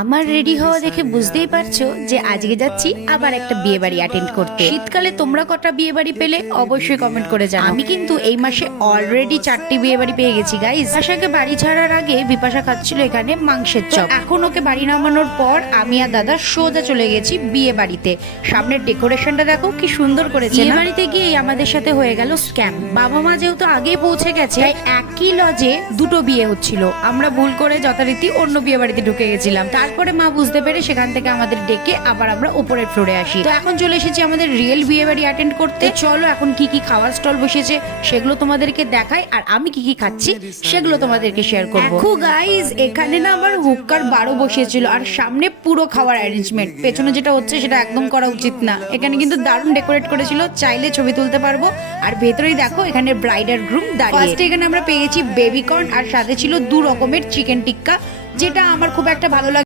আমার রেডি হওয়া দেখে বুঝতেই পারছো যে আজকে যাচ্ছি আবার একটা বিয়ে বাড়ি অ্যাটেন্ড করতে। শীতকালে তোমরা কটা বিয়ে বাড়ি পেলে অবশ্যই কমেন্ট করে জানাও। আমি কিন্তু এই মাসে অলরেডি 4টি বিয়ে বাড়ি পেয়ে গেছি গাইস। বিপাশাকে বাড়ি ছাড়ার আগে বিপাশা খাচ্ছিল এখানে মাংসের চপ। এখন ওকে বাড়ি নামানোর পর আমি আর দাদা সোজা চলে গেছি বিয়ে বাড়িতে। সামনের ডেকোরেশনটা দেখো কি সুন্দর করেছে। বিয়ে বাড়িতে গিয়ে আমাদের সাথে হয়ে গেল স্ক্যাম। বাবা মা যেহেতু আগেই পৌঁছে গেছে, তাই একই লজে দুটো বিয়ে হচ্ছিল। আমরা ভুল করে যথারীতি অন্য বিয়ে বাড়িতে ঢুকে গেছিলাম। তারপরে মা বুঝতে পেরে সেখান থেকে আমাদের ডেকে আবার আমরা উপরের ফ্লোরে আসি। তো এখন চলে এসেছি আমাদের রিয়েল বিয়ে বাড়ি অ্যাটেন্ড করতে। চলো এখন কি কি খাওয়ার স্টল বসেছে সেগুলো তোমাদেরকে দেখাই, আর আমি কি কি খাচ্ছি সেগুলো তোমাদেরকে শেয়ার করবো। দেখো গাইস, এখানে না আমার হুক্কার 12 বসিয়েছিল, আর সামনে পুরো খাওয়ার অ্যারেঞ্জমেন্ট। পেছনে যেটা হচ্ছে সেটা একদম করা উচিত না। এখানে কিন্তু দারুণ ডেকোরেট করেছিল, চাইলে ছবি তুলতে পারবো। আর ভেতরেই দেখো এখানে ব্রাইড আর গ্রুম দাঁড়িয়ে। ফার্স্টে এখানে আমরা পেয়ে গেছি বেবি কর্ন, আর সাথে ছিল 2 রকমের চিকেন টিক্কা, যেটা আমার খুব একটা ভালো লাগে।